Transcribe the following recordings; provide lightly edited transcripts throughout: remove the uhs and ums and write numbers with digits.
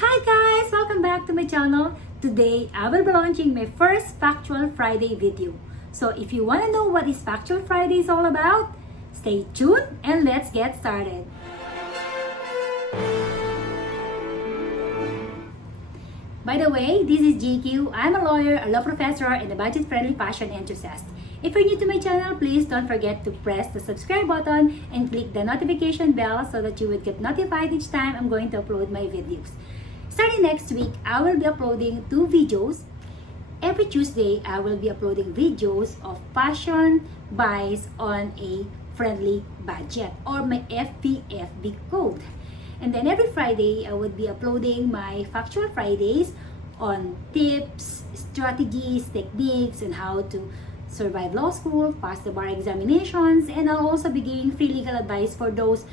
Hi guys! Welcome back to my channel. Today, I will be launching my first Factual Friday video. So if you want to know what is Factual Friday is all about, stay tuned and let's get started. By the way, this is GQ. I'm a lawyer, a law professor, and a budget-friendly fashion enthusiast. If you're new to my channel, please don't forget to press the subscribe button and click the notification bell so that you would get notified each time I'm going to upload my videos. Starting next week, I will be uploading 2 videos. Every Tuesday, I will be uploading videos of fashion buys on a friendly budget or my FPFB code. And then every Friday, I would be uploading my Factual Fridays on tips, strategies, techniques, and how to survive law school, pass the bar examinations, and I'll also be giving free legal advice for those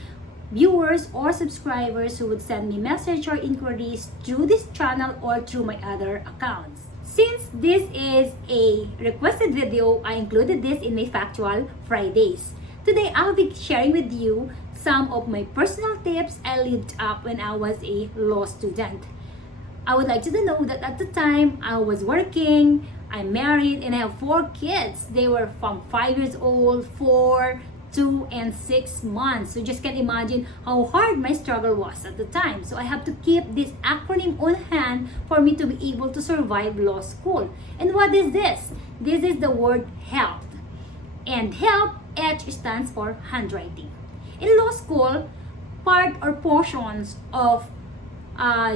viewers or subscribers who would send me message or inquiries through this channel or through my other accounts. Since this is a requested video, I included this in my Factual Fridays. Today, I'll be sharing with you some of my personal tips I lived up when I was a law student. I would like you to know that at the time, I was working, I'm married, and I have 4 kids. They were from 5 years old, 4, 2, and 6 months. So just can imagine how hard my struggle was at the time. So I have to keep this acronym on hand for me to be able to survive law school. And what is this? This is the word HELP. And HELP, H stands for handwriting. In law school, part or portions of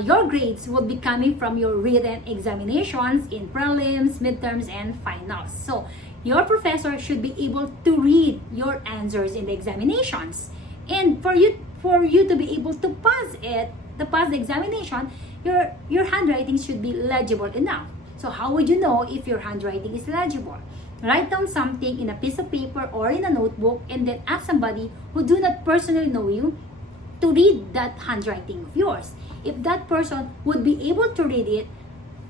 your grades will be coming from your written examinations in prelims, midterms, and finals. So your professor should be able to read your answers in the examinations. And for you to be able to pass the examination, your handwriting should be legible enough. So how would you know if your handwriting is legible? Write down something in a piece of paper or in a notebook and then ask somebody who do not personally know you to read that handwriting of yours. If that person would be able to read it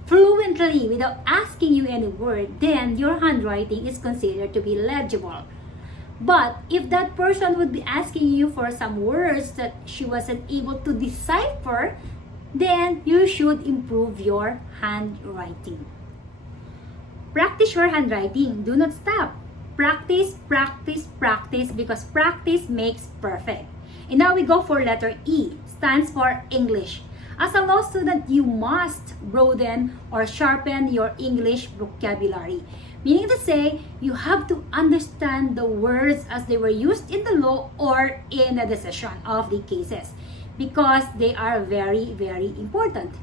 fluently without asking you any word, then your handwriting is considered to be legible. But if that person would be asking you for some words that she wasn't able to decipher, then you should improve your handwriting. Practice your handwriting. Do not stop. Practice, practice, practice, because practice makes perfect. And now we go for letter E, stands for English. As a law student, you must broaden or sharpen your English vocabulary. Meaning to say, you have to understand the words as they were used in the law or in the decision of the cases, because they are very, very important.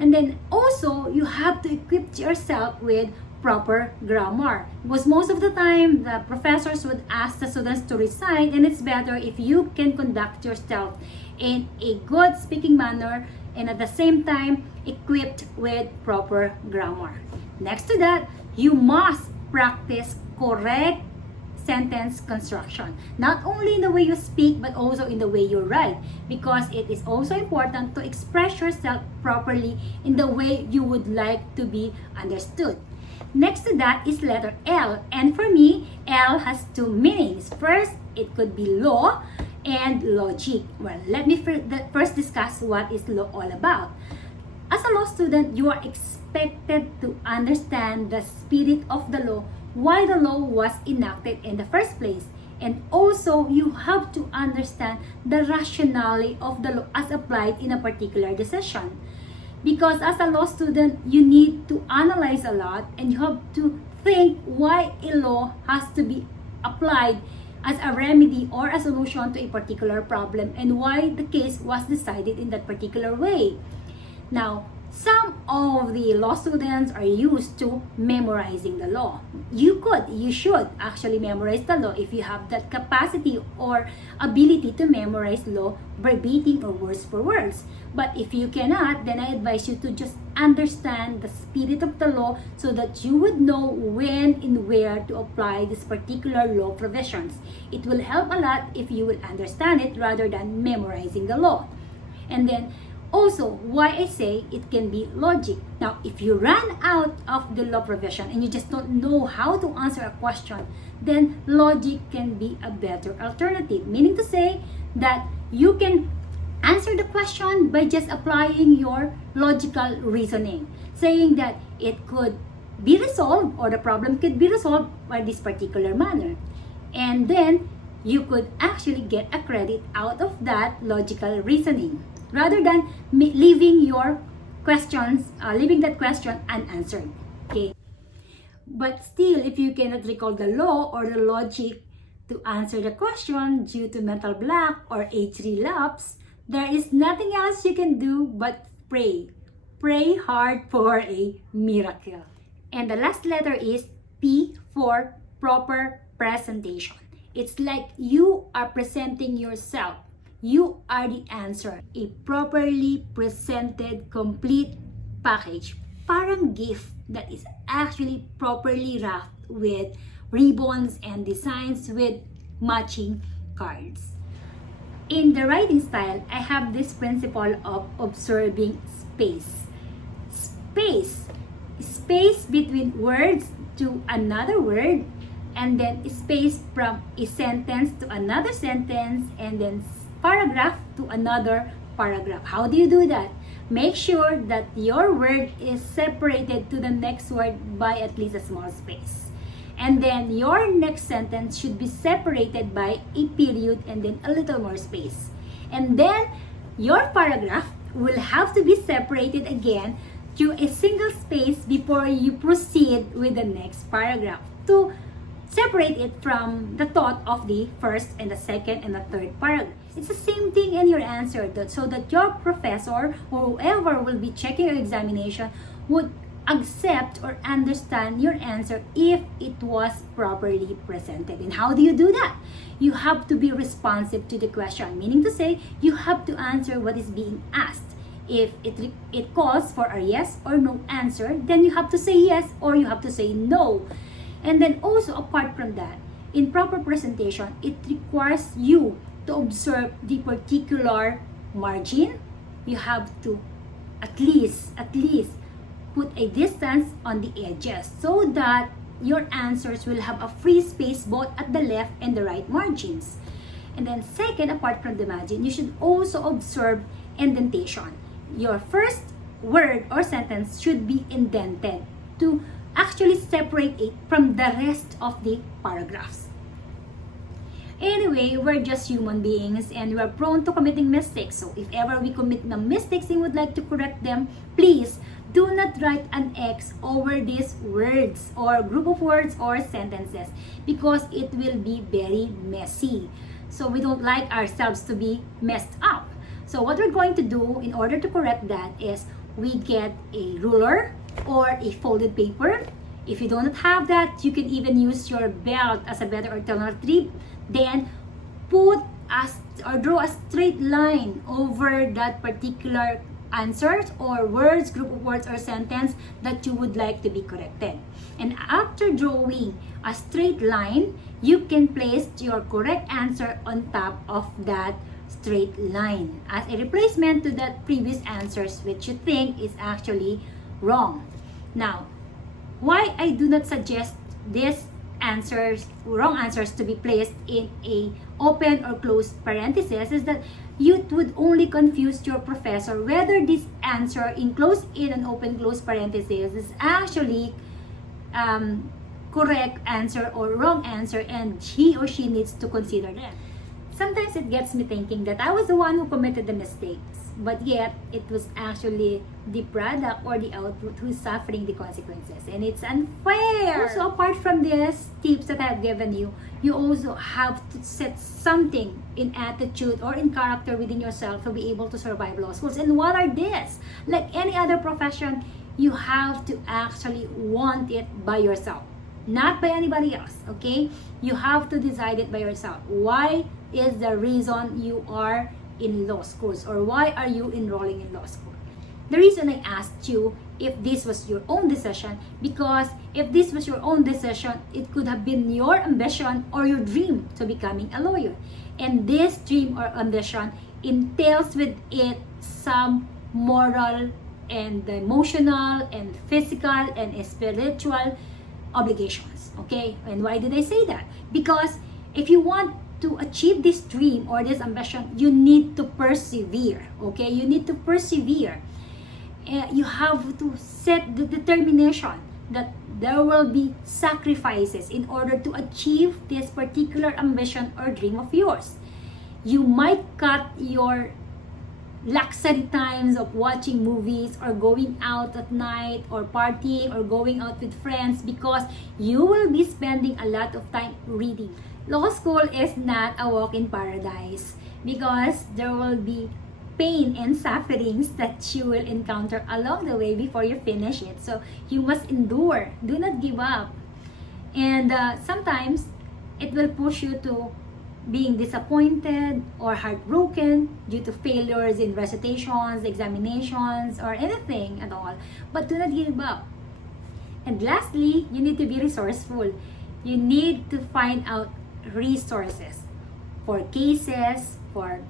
And then also, you have to equip yourself with proper grammar, because most of the time the professors would ask the students to recite, and it's better if you can conduct yourself in a good speaking manner and at the same time equipped with proper grammar. Next to that, you must practice correct sentence construction, not only in the way you speak but also in the way you write, because it is also important to express yourself properly in the way you would like to be understood. Next to that is letter L, and for me, L has 2 meanings. First, it could be law and logic. Well, let me first discuss what is law all about. As a law student, you are expected to understand the spirit of the law, why the law was enacted in the first place. And also, you have to understand the rationale of the law as applied in a particular decision. Because as a law student, you need to analyze a lot and you have to think why a law has to be applied as a remedy or a solution to a particular problem and why the case was decided in that particular way. Now, some of the law students are used to memorizing the law. You should actually memorize the law if you have that capacity or ability to memorize law verbatim or words for words. But if you cannot, then I advise you to just understand the spirit of the law so that you would know when and where to apply this particular law provisions. It will help a lot if you will understand it rather than memorizing the law. And then also, why I say it can be logic. Now, if you run out of the law provision and you just don't know how to answer a question, then logic can be a better alternative. Meaning to say that you can answer the question by just applying your logical reasoning, saying that it could be resolved or the problem could be resolved by this particular manner. And then you could actually get a credit out of that logical reasoning rather than leaving your questions, leaving that question unanswered. Okay. But still, if you cannot recall the law or the logic to answer the question due to mental block or age relapse, there is nothing else you can do but pray. Pray hard for a miracle. And the last letter is P for proper presentation. It's like you are presenting yourself. You are the answer. A properly presented, complete package. Parang gift that is actually properly wrapped with ribbons and designs with matching cards. In the writing style, I have this principle of observing space. Space between words to another word, and then space from a sentence to another sentence, and then paragraph to another paragraph. How do you do that? Make sure that your word is separated to the next word by at least a small space. And then your next sentence should be separated by a period and then a little more space. And then your paragraph will have to be separated again through a single space before you proceed with the next paragraph to separate it from the thought of the first and the second and the third paragraph. It's the same thing in your answer, so that your professor or whoever will be checking your examination would accept or understand your answer if it was properly presented. And how do you do that? You have to be responsive to the question, meaning to say you have to answer what is being asked. If it calls for a yes or no answer, then you have to say yes or you have to say no. And then also, apart from that, in proper presentation, it requires you to observe the particular margin. You have to at least put a distance on the edges so that your answers will have a free space both at the left and the right margins. And then second, apart from the margin, you should also observe indentation. Your first word or sentence should be indented to actually separate it from the rest of the paragraphs. Anyway, we're just human beings and we're prone to committing mistakes. So if ever we commit the mistakes and would like to correct them, please do not write an X over these words or group of words or sentences because it will be very messy. So we don't like ourselves to be messed up. So what we're going to do in order to correct that is we get a ruler or a folded paper. If you do not have that, you can even use your belt as a better alternative. Then put or draw a straight line over that particular answers or words, group of words or sentence that you would like to be corrected. And after drawing a straight line, you can place your correct answer on top of that straight line as a replacement to that previous answers which you think is actually wrong. Now, why I do not suggest these wrong answers to be placed in a open or closed parenthesis is that you would only confuse your professor whether this answer enclosed in an open closed parenthesis is actually correct answer or wrong answer, and he or she needs to consider that. Sometimes it gets me thinking that I was the one who committed the mistakes, but yet it was actually the product or the output who's suffering the consequences, and it's unfair. Also, apart from these tips that I've given you, you also have to set something in attitude or in character within yourself to be able to survive law schools. And what are these? Like any other profession, you have to actually want it by yourself, not by anybody else, okay? You have to decide it by yourself. Why is the reason you are in law schools, or why are you enrolling in law school? The reason I asked you if this was your own decision, because if this was your own decision, it could have been your ambition or your dream to becoming a lawyer. And this dream or ambition entails with it some moral and emotional and physical and spiritual obligations, okay? And why did I say that? Because if you want to achieve this dream or this ambition, you need to persevere. Okay, you need to persevere. You have to set the determination that there will be sacrifices in order to achieve this particular ambition or dream of yours. You might cut your luxury times of watching movies or going out at night or partying or going out with friends because you will be spending a lot of time reading. Law school is not a walk in paradise because there will be pain and sufferings that you will encounter along the way before you finish it. So you must endure. Do not give up. And sometimes it will push you to being disappointed or heartbroken due to failures in recitations, examinations, or anything at all. But do not give up. And lastly, you need to be resourceful. You need to find out resources for cases, for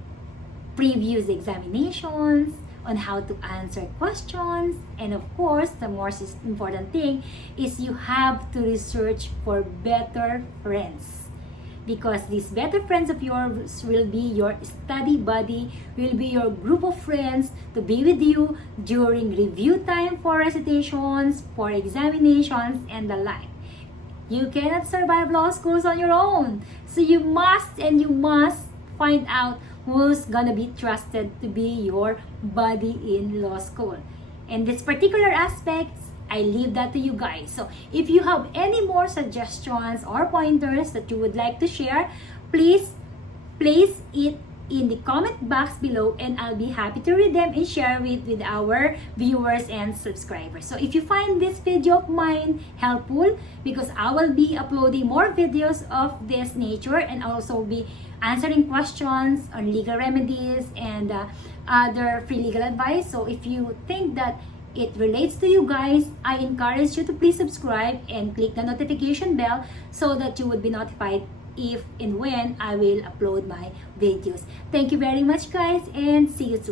previous examinations, on how to answer questions, and of course, the most important thing is you have to research for better friends. Because these better friends of yours will be your study buddy, will be your group of friends to be with you during review time for recitations, for examinations, and the like. You cannot survive law schools on your own. So you must find out who's gonna be trusted to be your buddy in law school. And this particular aspects, I leave that to you guys. So if you have any more suggestions or pointers that you would like to share, please place it in the comment box below and I'll be happy to read them and share it with our viewers and subscribers. So if you find this video of mine helpful, because I will be uploading more videos of this nature and also be answering questions on legal remedies and other free legal advice. So if you think that it relates to you guys, I encourage you to please subscribe and click the notification bell so that you would be notified if and when I will upload my videos. Thank you very much guys and see you soon.